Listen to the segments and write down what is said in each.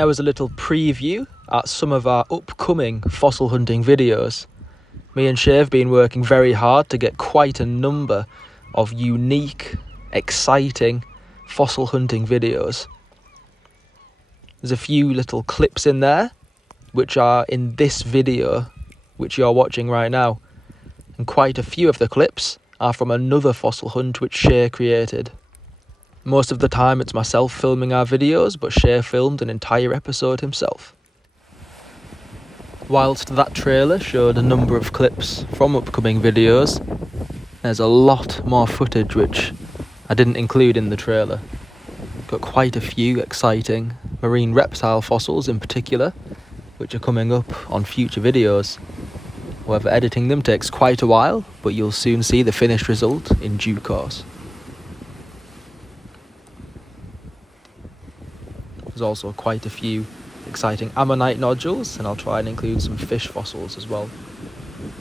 There was a little preview at some of our upcoming fossil hunting videos. Me and Shay have been working very hard to get quite a number of unique, exciting fossil hunting videos. There's a few little clips in there which are in this video which you're watching right now, and quite a few of the clips are from another fossil hunt which Shay created. Most of the time it's myself filming our videos, but Shay filmed an entire episode himself. Whilst that trailer showed a number of clips from upcoming videos, there's a lot more footage which I didn't include in the trailer. Got quite a few exciting marine reptile fossils in particular, which are coming up on future videos. However, editing them takes quite a while, but you'll soon see the finished result in due course. There's also quite a few exciting ammonite nodules, and I'll try and include some fish fossils as well.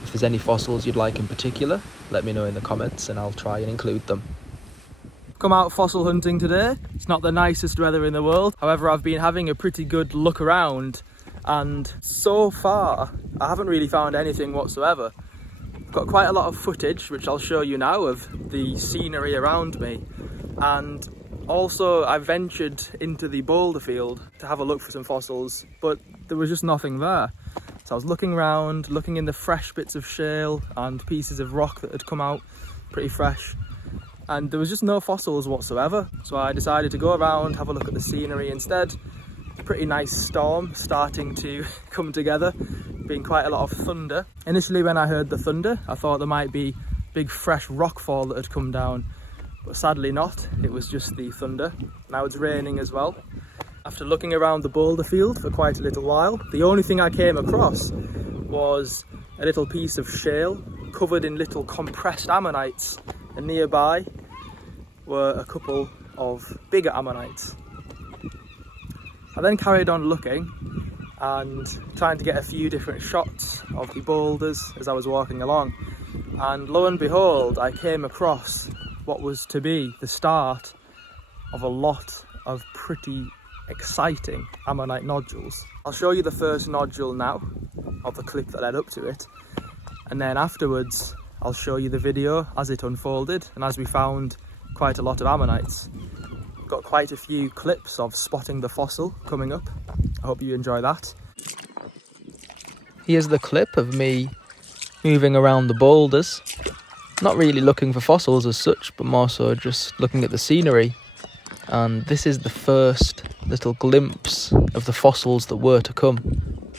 If there's any fossils you'd like in particular, let me know in the comments and I'll try and include them. Come out fossil hunting today. It's not the nicest weather in the world. However, I've been having a pretty good look around, and so far I haven't really found anything whatsoever. I've got quite a lot of footage which I'll show you now of the scenery around me, and also I ventured into the boulder field to have a look for some fossils, but there was just nothing there. So I was looking around, looking in the fresh bits of shale and pieces of rock that had come out pretty fresh, and there was just no fossils whatsoever. So I decided to go around, have a look at the scenery instead. Pretty nice storm starting to come together, being quite a lot of thunder. Initially when I heard the thunder, I thought there might be big fresh rockfall that had come down, but sadly not. It was just the thunder. Now it's raining as well. After looking around the boulder field for quite a little while, the only thing I came across was a little piece of shale covered in little compressed ammonites, and nearby were a couple of bigger ammonites. I then carried on looking and trying to get a few different shots of the boulders as I was walking along, and lo and behold, I came across what was to be the start of a lot of pretty exciting ammonite nodules. I'll show you the first nodule now of the clip that led up to it, and then afterwards I'll show you the video as it unfolded and as we found quite a lot of ammonites. Got quite a few clips of spotting the fossil coming up. I hope you enjoy that. Here's the clip of me moving around the boulders. Not really looking for fossils as such, but more so just looking at the scenery. And this is the first little glimpse of the fossils that were to come.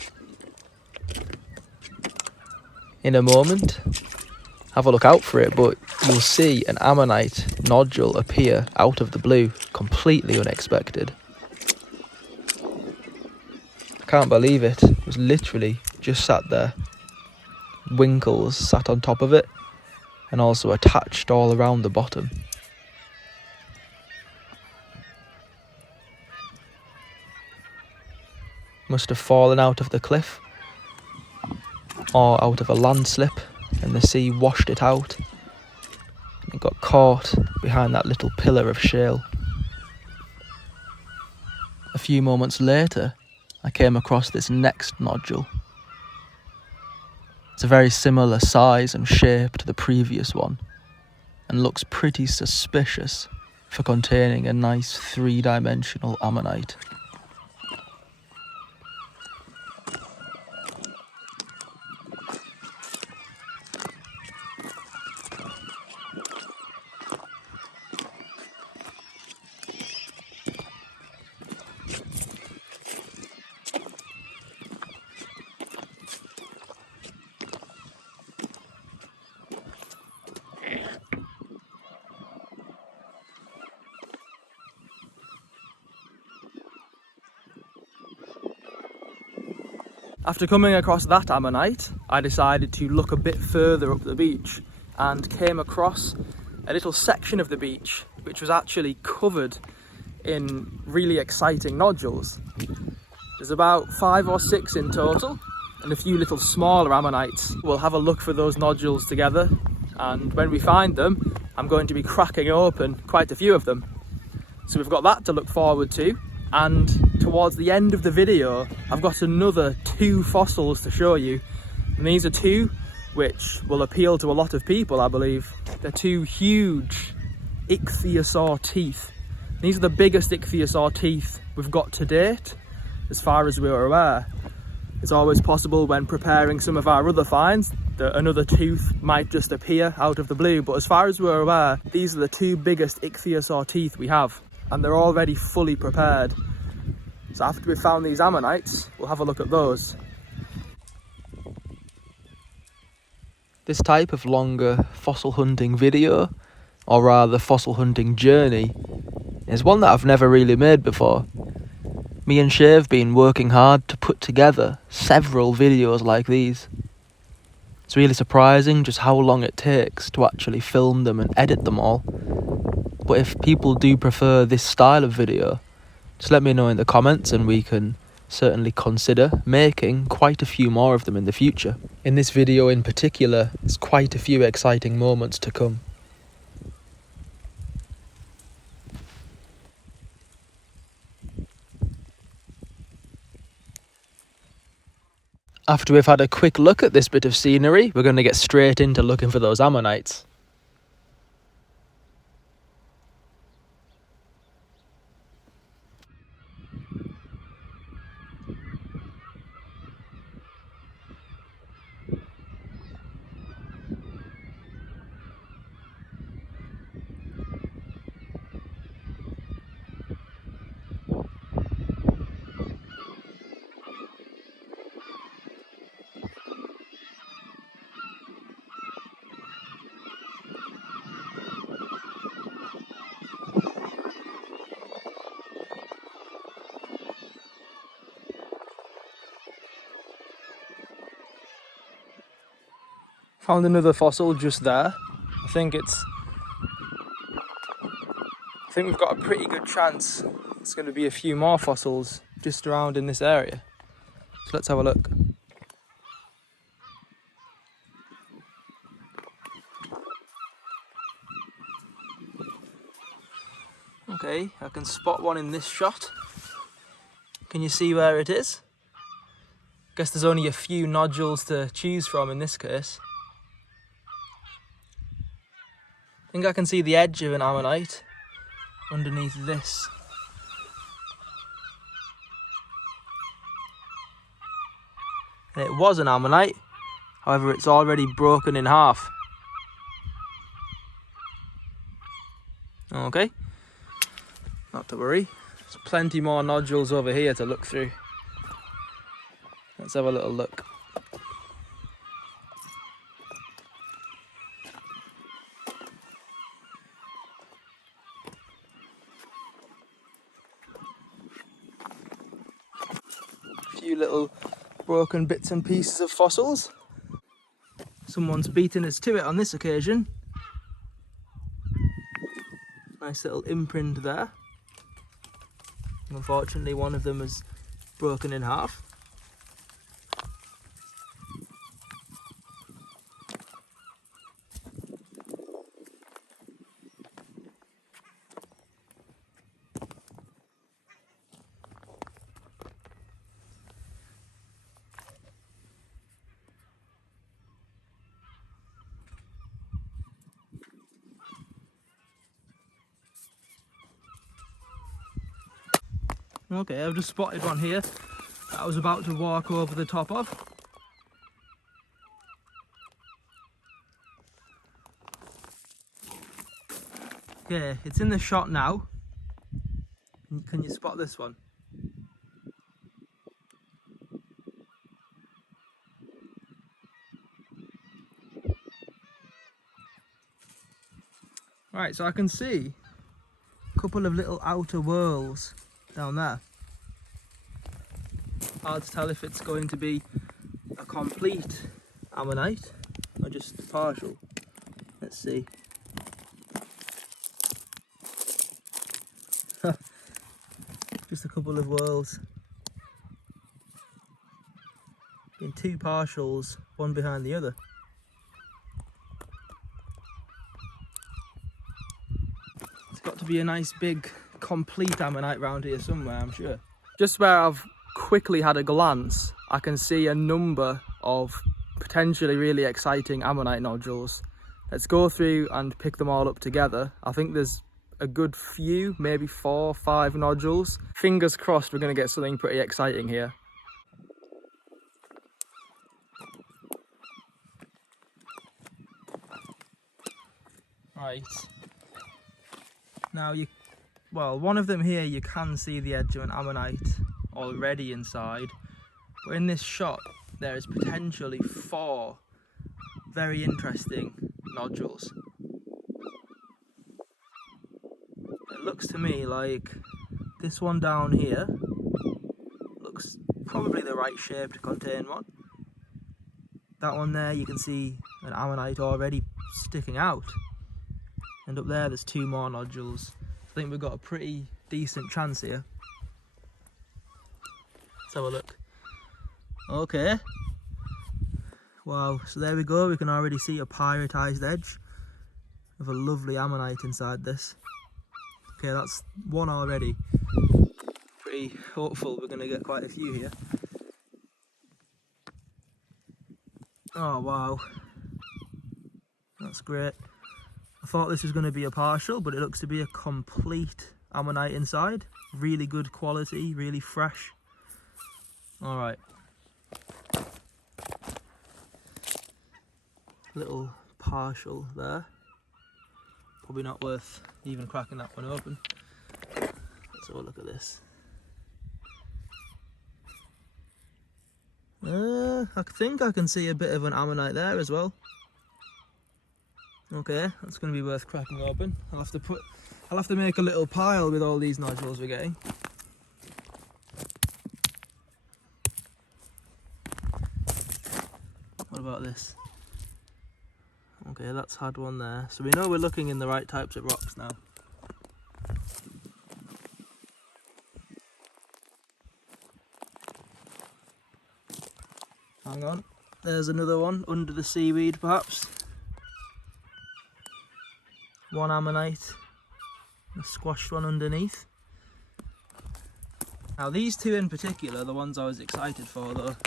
In a moment, have a look out for it, but you'll see an ammonite nodule appear out of the blue, completely unexpected. I can't believe it. It was literally just sat there. Winkles sat on top of it, and also attached all around the bottom. Must have fallen out of the cliff or out of a landslip, and the sea washed it out. It got caught behind that little pillar of shale. A few moments later, I came across this next nodule. It's a very similar size and shape to the previous one, and looks pretty suspicious for containing a nice three-dimensional ammonite. After coming across that ammonite, I decided to look a bit further up the beach and came across a little section of the beach which was actually covered in really exciting nodules. There's about 5 or 6 in total, and a few little smaller ammonites. We'll have a look for those nodules together, and when we find them, I'm going to be cracking open quite a few of them. So we've got that to look forward to, and to towards the end of the video, I've got another 2 fossils to show you. And these are 2 which will appeal to a lot of people, I believe. They're 2 huge Ichthyosaur teeth. These are the biggest Ichthyosaur teeth we've got to date, as far as we're aware. It's always possible when preparing some of our other finds that another tooth might just appear out of the blue, but as far as we're aware, these are the 2 biggest Ichthyosaur teeth we have, and they're already fully prepared. So after we've found these ammonites, we'll have a look at those. This type of longer fossil hunting video, or rather fossil hunting journey, is one that I've never really made before. Me and Shay have been working hard to put together several videos like these. It's really surprising just how long it takes to actually film them and edit them all. But if people do prefer this style of video, just let me know in the comments and we can certainly consider making quite a few more of them in the future. In this video in particular, there's quite a few exciting moments to come. After we've had a quick look at this bit of scenery, we're going to get straight into looking for those ammonites. Found another fossil just there. I think we've got a pretty good chance it's going to be a few more fossils just around in this area. So let's have a look. Okay, I can spot one in this shot. Can you see where it is? Guess there's only a few nodules to choose from in this case. I think I can see the edge of an ammonite underneath this. And it was an ammonite, however it's already broken in half. Okay, not to worry, there's plenty more nodules over here to look through. Let's have a little look. A few little broken bits and pieces of fossils. Someone's beaten us to it on this occasion. Nice little imprint there. Unfortunately, one of them is broken in half. Okay, I've just spotted one here that I was about to walk over the top of. Okay, it's in the shot now. Can you spot this one? Right, so I can see a couple of little outer whorls down there. Hard to tell if it's going to be a complete ammonite or just partial. Let's see. Just a couple of whorls. In 2 partials, one behind the other. It's got to be a nice big complete ammonite round here somewhere, I'm sure. Just where I've quickly had a glance, I can see a number of potentially really exciting ammonite nodules. Let's go through and pick them all up together. I think there's a good few, maybe 4 or 5 nodules. Fingers crossed we're going to get something pretty exciting here. Right. Now one of them here, you can see the edge of an ammonite already inside. But in this shot, there is potentially 4 very interesting nodules. It looks to me like this one down here looks probably the right shape to contain one. That one there, you can see an ammonite already sticking out. And up there, there's 2 more nodules. I think we've got a pretty decent chance here. Let's have a look. Okay. Wow, so there we go. We can already see a pyritized edge of a lovely ammonite inside this. Okay, that's 1 already. Pretty hopeful we're going to get quite a few here. Oh wow, that's great. I thought this was going to be a partial, but it looks to be a complete ammonite inside. Really good quality, really fresh. Alright. Little partial there. Probably not worth even cracking that one open. Let's have a look at this. I think I can see a bit of an ammonite there as well. Okay, that's going to be worth cracking open. I'll have to make a little pile with all these nodules we're getting. What about this? Okay, that's had one there. So we know we're looking in the right types of rocks now. Hang on, there's another one under the seaweed perhaps. 1 ammonite, a squashed one underneath. Now these 2 in particular, the ones I was excited for though.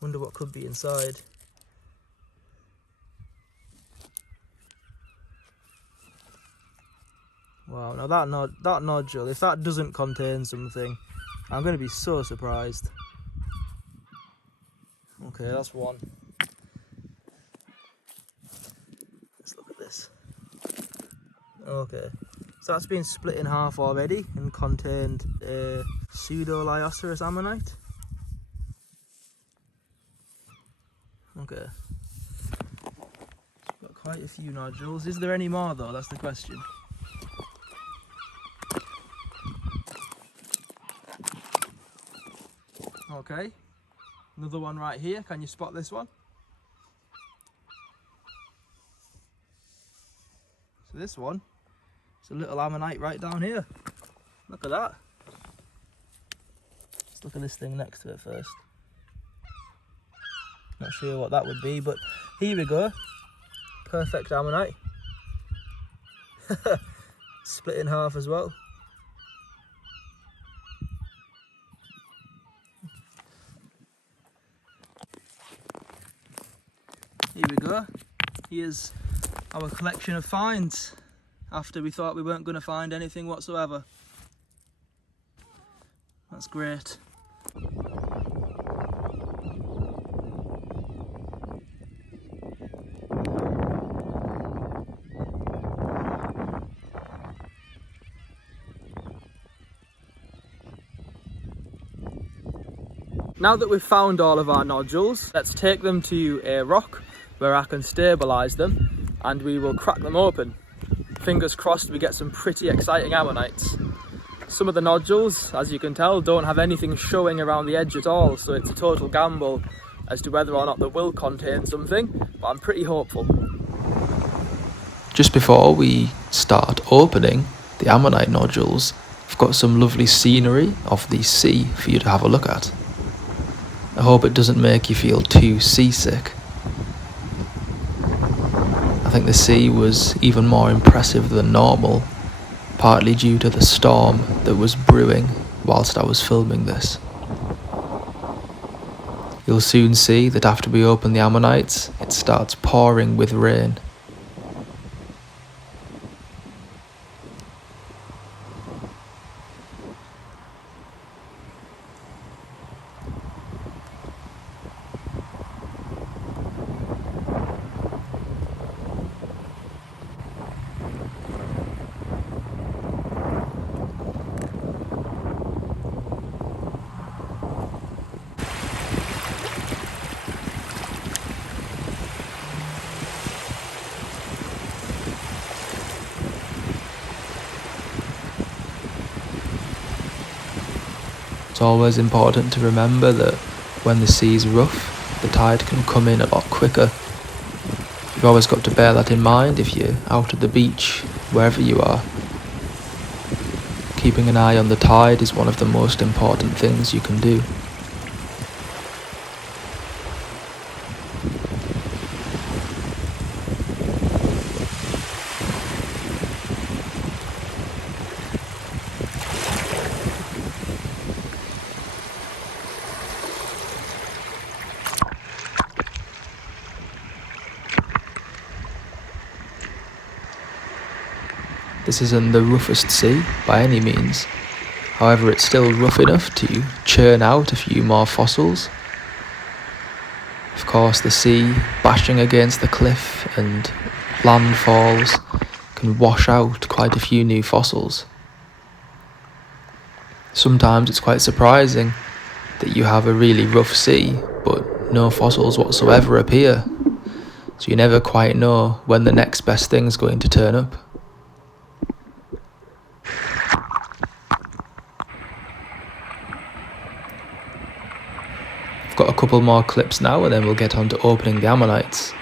Wonder what could be inside. Wow, now that nodule, if that doesn't contain something, I'm going to be so surprised. Okay, that's 1. Let's look at this. Okay, so that's been split in half already and contained a pseudo-lyoceras ammonite. Okay. Got quite a few nodules. Is there any more though? That's the question. Okay, another one right here. Can you spot this one? So this one, it's a little ammonite right down here. Look at that. Let's look at this thing next to it first. Not sure what that would be, but here we go. Perfect ammonite. Split in half as well. Here we go. Here's our collection of finds after we thought we weren't going to find anything whatsoever. That's great. Now that we've found all of our nodules, let's take them to a rock where I can stabilise them and we will crack them open. Fingers crossed we get some pretty exciting ammonites. Some of the nodules, as you can tell, don't have anything showing around the edge at all, so it's a total gamble as to whether or not they will contain something, but I'm pretty hopeful. Just before we start opening the ammonite nodules, I've got some lovely scenery of the sea for you to have a look at. I hope it doesn't make you feel too seasick. I think the sea was even more impressive than normal partly due to the storm that was brewing whilst I was filming this. You'll soon see that after we open the ammonites, it starts pouring with rain. It's always important to remember that when the sea's rough, the tide can come in a lot quicker. You've always got to bear that in mind if you're out at the beach, wherever you are. Keeping an eye on the tide is one of the most important things you can do. This isn't the roughest sea by any means, however it's still rough enough to churn out a few more fossils. Of course, the sea bashing against the cliff and landfalls can wash out quite a few new fossils. Sometimes it's quite surprising that you have a really rough sea but no fossils whatsoever appear, so you never quite know when the next best thing's going to turn up. I've got a couple more clips now and then we'll get on to opening the ammonites.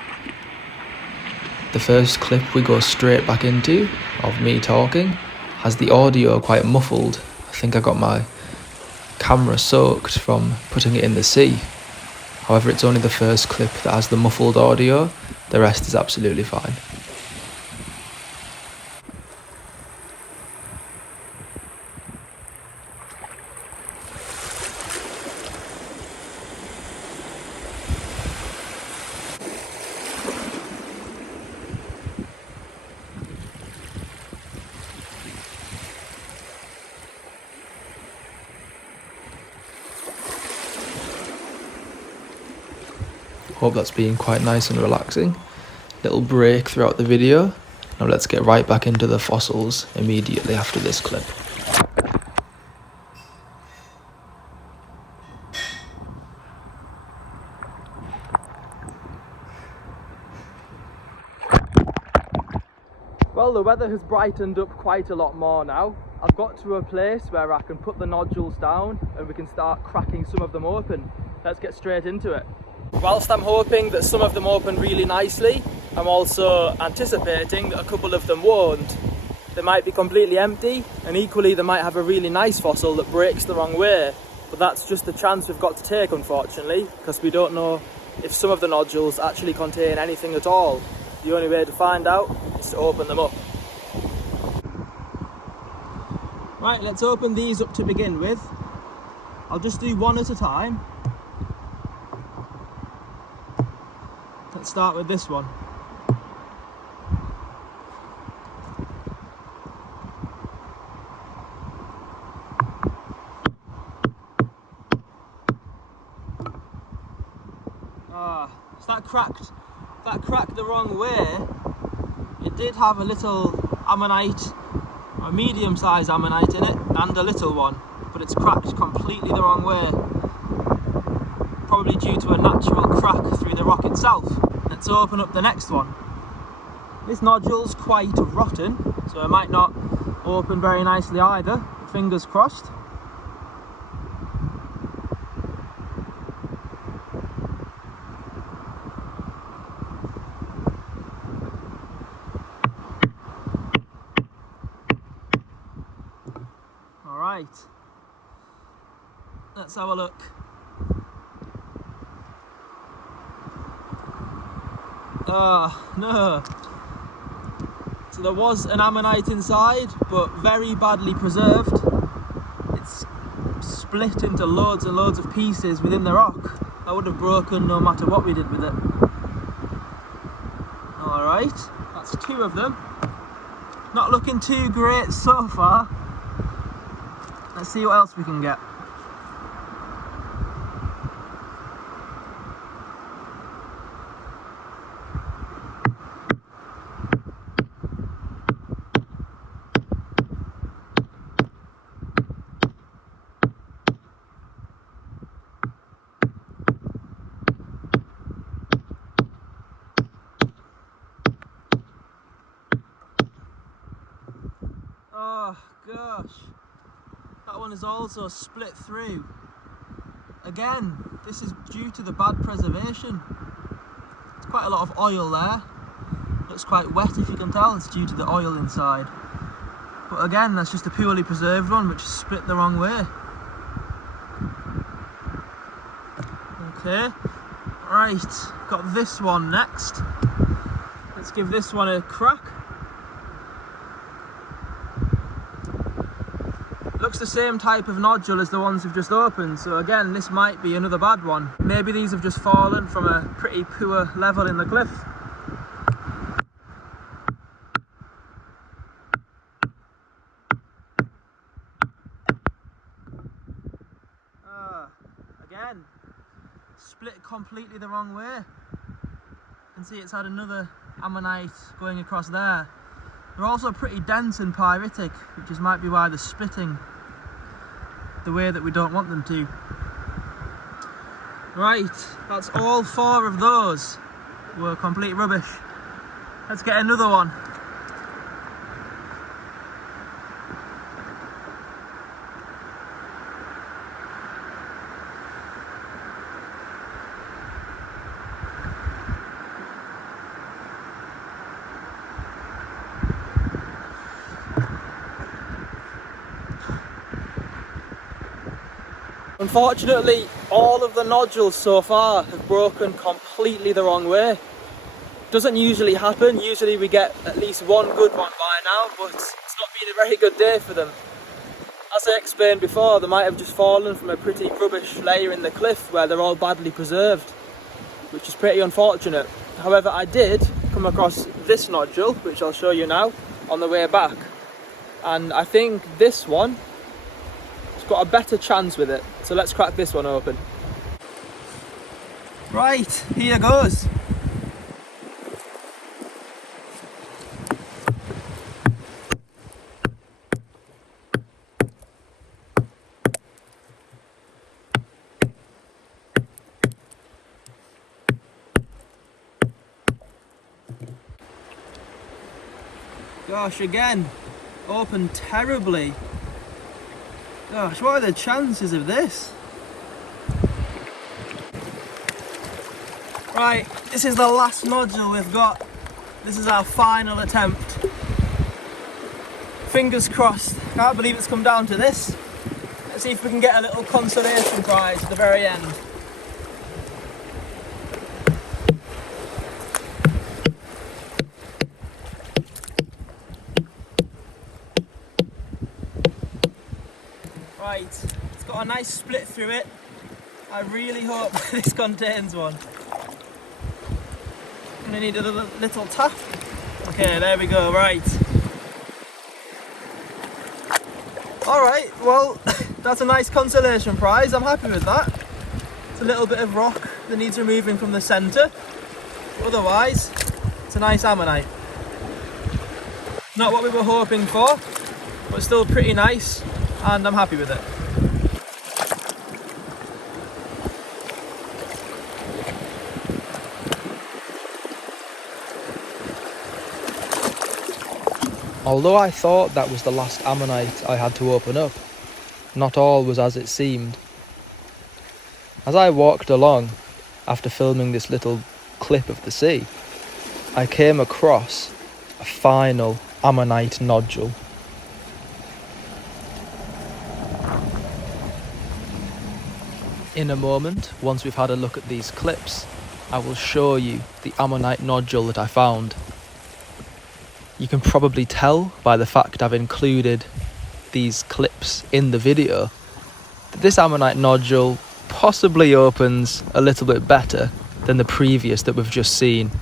The first clip we go straight back into, of me talking, has the audio quite muffled. I think I got my camera soaked from putting it in the sea. However, it's only the first clip that has the muffled audio, the rest is absolutely fine. Hope that's been quite nice and relaxing. Little break throughout the video. Now let's get right back into the fossils immediately after this clip. Well, the weather has brightened up quite a lot more now. I've got to a place where I can put the nodules down and we can start cracking some of them open. Let's get straight into it. Whilst I'm hoping that some of them open really nicely, I'm also anticipating that a couple of them won't. They might be completely empty, and equally they might have a really nice fossil that breaks the wrong way. But that's just the chance we've got to take, unfortunately, because we don't know if some of the nodules actually contain anything at all. The only way to find out is to open them up. Right, let's open these up to begin with. I'll just do one at a time. Let's start with this one. So that cracked the wrong way. It did have a little ammonite, a medium-sized ammonite in it, and a little one, but it's cracked completely the wrong way. Probably due to a natural crack through the rock itself. Let's open up the next one. This nodule's quite rotten, so it might not open very nicely either. Fingers crossed. Alright, let's have a look. Oh, no. So there was an ammonite inside, but very badly preserved. It's split into loads and loads of pieces within the rock. That would have broken no matter what we did with it. Alright, that's 2 of them. Not looking too great so far. Let's see what else we can get. Oh gosh, that one is also split through. Again, this is due to the bad preservation. There's quite a lot of oil there. Looks quite wet, if you can tell. It's due to the oil inside. But again, that's just a purely preserved one which is split the wrong way. Okay, right, got this one next. Let's give this one a crack. Looks the same type of nodule as the ones we've just opened, so again, this might be another bad one. Maybe these have just fallen from a pretty poor level in the cliff. Again, split completely the wrong way. You can see it's had another ammonite going across there. They're also pretty dense and pyritic, which might be why they're splitting the way that we don't want them to. Right, that's all 4 of those. Were complete rubbish. Let's get another one. Unfortunately, all of the nodules so far have broken completely the wrong way. Doesn't usually happen. Usually we get at least one good one by now, but it's not been a very good day for them. As I explained before, they might have just fallen from a pretty rubbish layer in the cliff where they're all badly preserved, which is pretty unfortunate. However, I did come across this nodule, which I'll show you now, on the way back. And I think this one got a better chance with it, so let's crack this one open. Right, here goes. Gosh, again, opened terribly. Gosh, what are the chances of this? Right, this is the last nodule we've got. This is our final attempt. Fingers crossed. Can't believe it's come down to this. Let's see if we can get a little consolation prize at the very end. Right, it's got a nice split through it. I really hope this contains one. I'm gonna need a little tap. Okay, there we go, right. Alright, well, that's a nice consolation prize. I'm happy with that. It's a little bit of rock that needs removing from the centre. Otherwise, it's a nice ammonite. Not what we were hoping for, but still pretty nice, and I'm happy with it. Although I thought that was the last ammonite I had to open up, not all was as it seemed. As I walked along, after filming this little clip of the sea, I came across a final ammonite nodule. In a moment, once we've had a look at these clips, I will show you the ammonite nodule that I found. You can probably tell by the fact I've included these clips in the video that this ammonite nodule possibly opens a little bit better than the previous that we've just seen,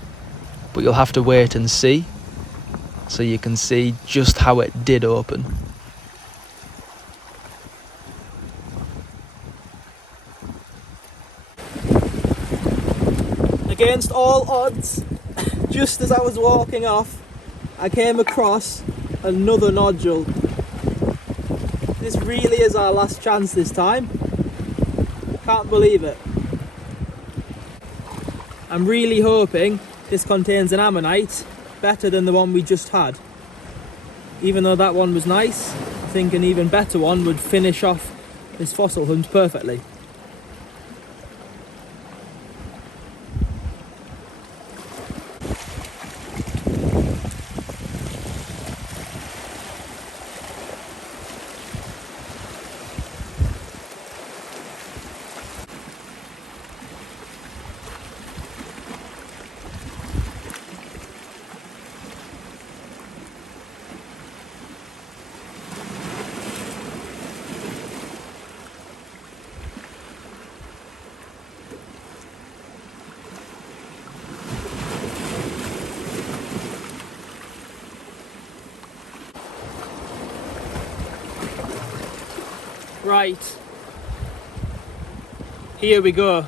but you'll have to wait and see so you can see just how it did open. Against all odds, just as I was walking off, I came across another nodule. This really is our last chance this time. Can't believe it. I'm really hoping this contains an ammonite better than the one we just had. Even though that one was nice, I think an even better one would finish off this fossil hunt perfectly. Right, here we go.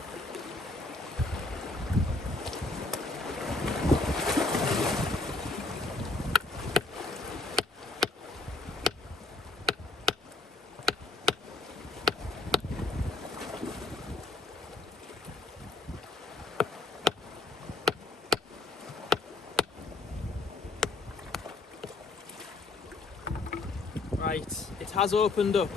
Right, it has opened up.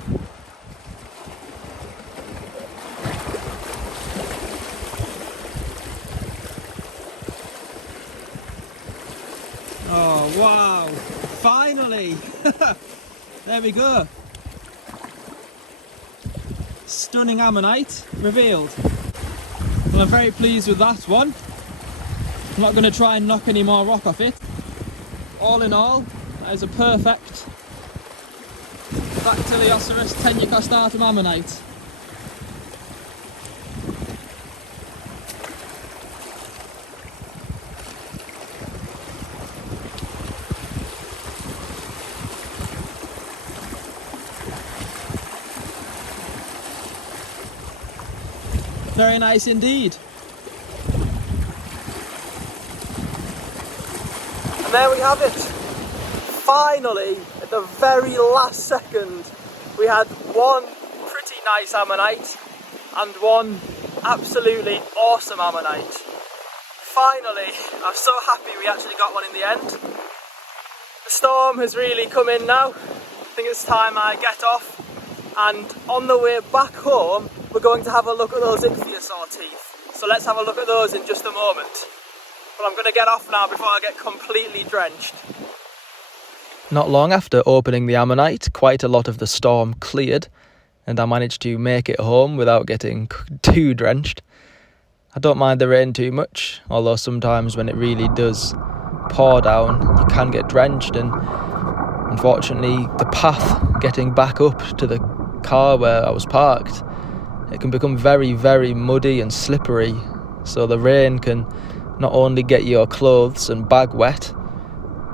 Oh wow, finally! There we go. Stunning ammonite revealed. Well, I'm very pleased with that one. I'm not going to try and knock any more rock off it. All in all, that is a perfect Ichthyosaur tenucrostatum ammonite. Very nice indeed. And there we have it. Finally, at the very last second, we had one pretty nice ammonite and one absolutely awesome ammonite. Finally, I'm so happy we actually got one in the end. The storm has really come in now. I think it's time I get off, and on the way back home we're going to have a look at those ichthyosaur teeth. So let's have a look at those in just a moment. But I'm going to get off now before I get completely drenched. Not long after opening the ammonite, quite a lot of the storm cleared, and I managed to make it home without getting too drenched. I don't mind the rain too much, although sometimes when it really does pour down, you can get drenched, and unfortunately the path getting back up to the car where I was parked, it can become very, very muddy and slippery, so the rain can not only get your clothes and bag wet,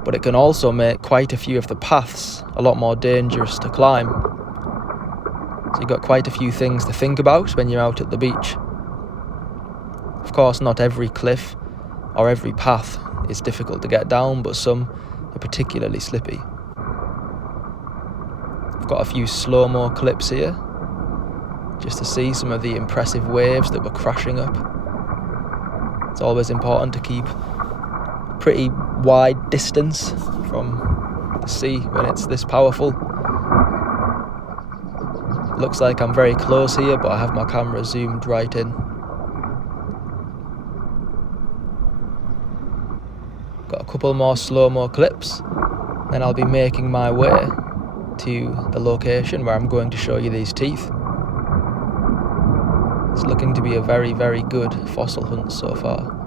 but it can also make quite a few of the paths a lot more dangerous to climb. So you've got quite a few things to think about when you're out at the beach. Of course, not every cliff or every path is difficult to get down, but some are particularly slippy. I've got a few slow-mo clips here, just to see some of the impressive waves that were crashing up. It's always important to keep pretty wide distance from the sea when it's this powerful. Looks like I'm very close here, but I have my camera zoomed right in. Got a couple more slow-mo clips, then I'll be making my way to the location where I'm going to show you these teeth. It's looking to be a very, very good fossil hunt so far.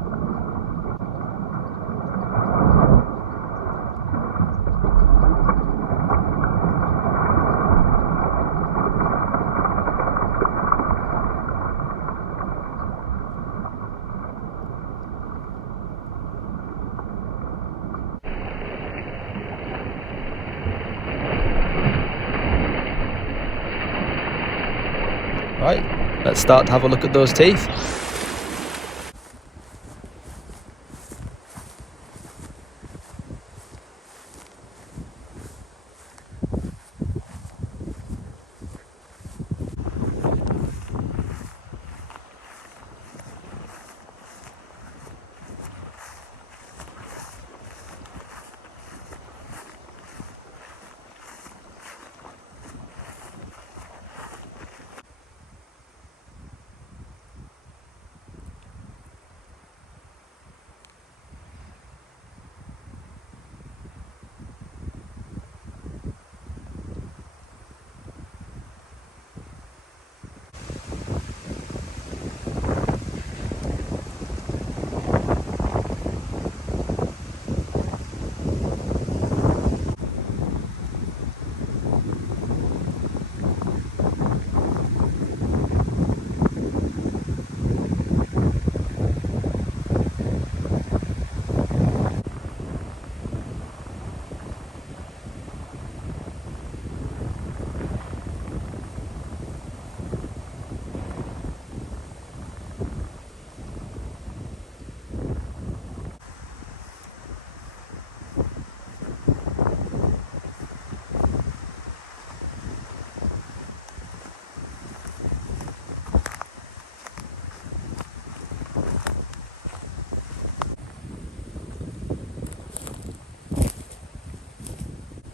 Right, let's start to have a look at those teeth.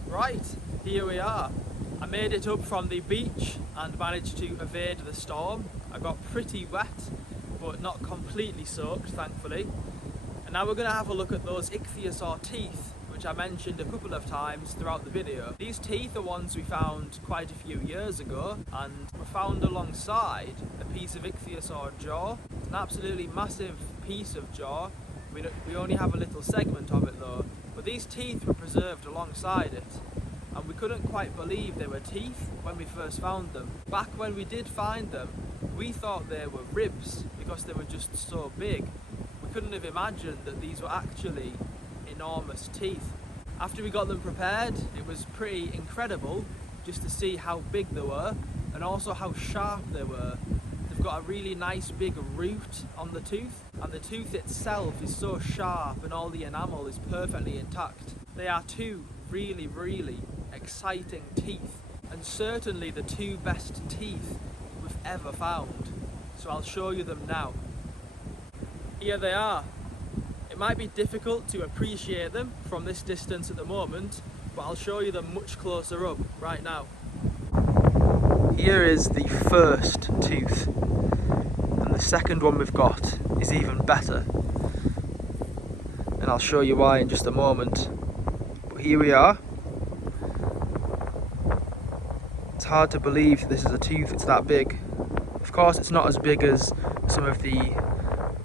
Right, here we are. I made it up from the beach and managed to evade the storm. I got pretty wet, but not completely soaked, thankfully. And now we're going to have a look at those ichthyosaur teeth, which I mentioned a couple of times throughout the video. These teeth are ones we found quite a few years ago, and were found alongside a piece of ichthyosaur jaw. It's an absolutely massive piece of jaw. We only have a little segment of it though, but these teeth were preserved alongside it, and we couldn't quite believe they were teeth when we first found them. Back when we did find them, we thought they were ribs because they were just so big. We couldn't have imagined that these were actually enormous teeth. After we got them prepared, it was pretty incredible just to see how big they were and also how sharp they were. They've got a really nice big root on the tooth, and the tooth itself is so sharp and all the enamel is perfectly intact. They are two really, really exciting teeth, and certainly the two best teeth we've ever found. So I'll show you them now. Here they are. It might be difficult to appreciate them from this distance at the moment, but I'll show you them much closer up right now. Here is the first tooth, and the second one we've got is even better, and I'll show you why in just a moment. But here we are. It's hard to believe this is a tooth, it's that big. Of course it's not as big as some of the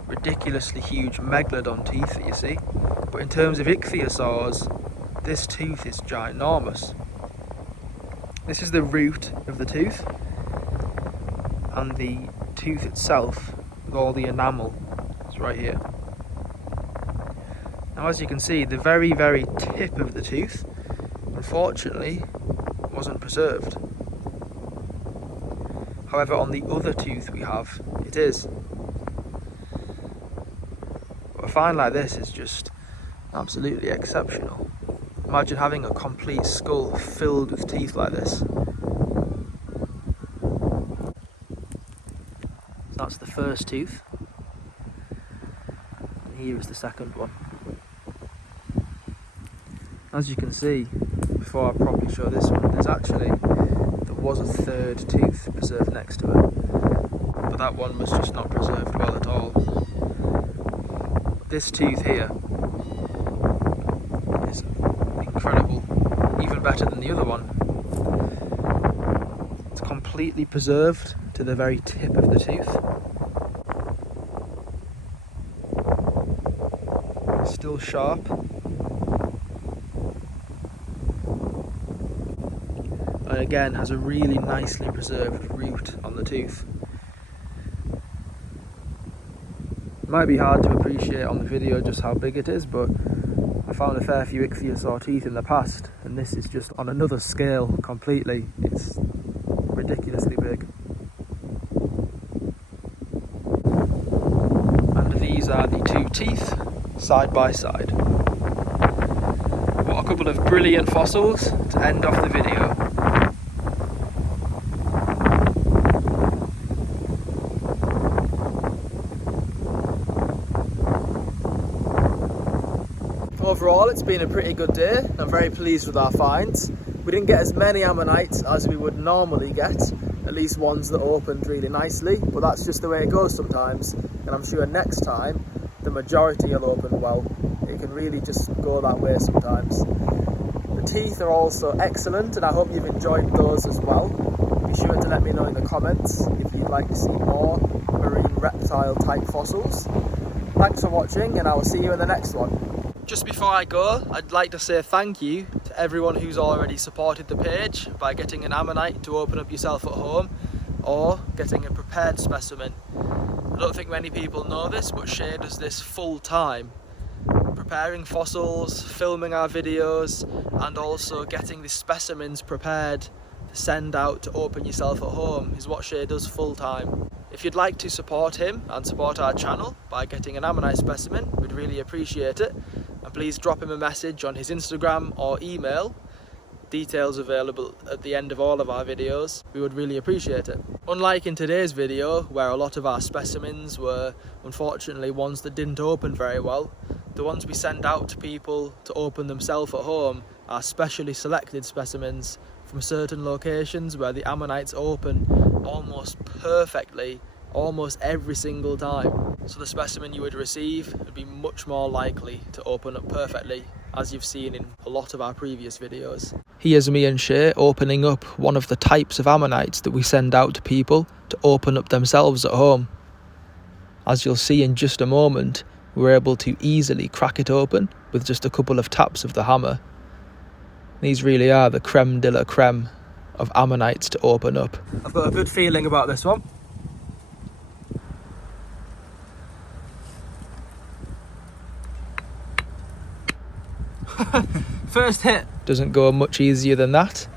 ridiculously huge megalodon teeth that you see, but in terms of ichthyosaurs, this tooth is ginormous. This is the root of the tooth, and the tooth itself with all the enamel is right here. Now as you can see, the very, very tip of the tooth unfortunately wasn't preserved. However, on the other tooth we have, it is. But a find like this is just absolutely exceptional. Imagine having a complete skull filled with teeth like this. So that's the first tooth. And here is the second one. As you can see, before I properly show this one, there was a third tooth preserved next to it. But that one was just not preserved well at all. This tooth here is incredible, even better than the other one. It's completely preserved to the very tip of the tooth. Still sharp. And again has a really nicely preserved root on the tooth. It might be hard to appreciate on the video just how big it is, but I found a fair few ichthyosaur teeth in the past, and this is just on another scale completely. It's ridiculously big. teeth side by side. What a couple of brilliant fossils to end off the video. Overall, it's been a pretty good day. I'm very pleased with our finds. We didn't get as many ammonites as we would normally get, at least ones that opened really nicely, but that's just the way it goes sometimes, and I'm sure next time the majority will open well. It can really just go that way sometimes. The teeth are also excellent, and I hope you've enjoyed those as well. Be sure to let me know in the comments if you'd like to see more marine reptile type fossils. Thanks for watching, and I will see you in the next one. Just before I go, I'd like to say thank you to everyone who's already supported the page by getting an ammonite to open up yourself at home, or getting a prepared specimen. I don't think many people know this, but Shay does this full time. Preparing fossils, filming our videos, and also getting the specimens prepared to send out to open yourself at home is what Shay does full time. If you'd like to support him and support our channel by getting an ammonite specimen, we'd really appreciate it. And please drop him a message on his Instagram or email. Details available at the end of all of our videos. We would really appreciate it. Unlike in today's video, where a lot of our specimens were unfortunately ones that didn't open very well, the ones we send out to people to open themselves at home are specially selected specimens from certain locations where the ammonites open almost perfectly, almost every single time. So the specimen you would receive would be much more likely to open up perfectly, as you've seen in a lot of our previous videos. Here's me and Shay opening up one of the types of ammonites that we send out to people to open up themselves at home. As you'll see in just a moment, we're able to easily crack it open with just a couple of taps of the hammer. These really are the creme de la creme of ammonites to open up. I've got a good feeling about this one. First hit. Doesn't go much easier than that.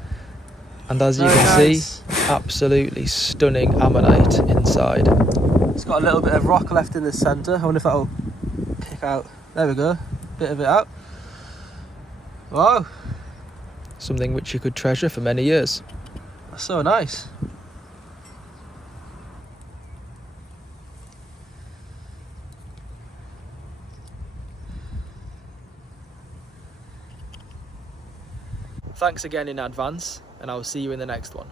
And as you can see, absolutely stunning ammonite inside. It's got a little bit of rock left in the centre. I wonder if that'll pick out. There we go. Bit of it out. Wow. Something which you could treasure for many years. That's so nice. Thanks again in advance, and I'll see you in the next one.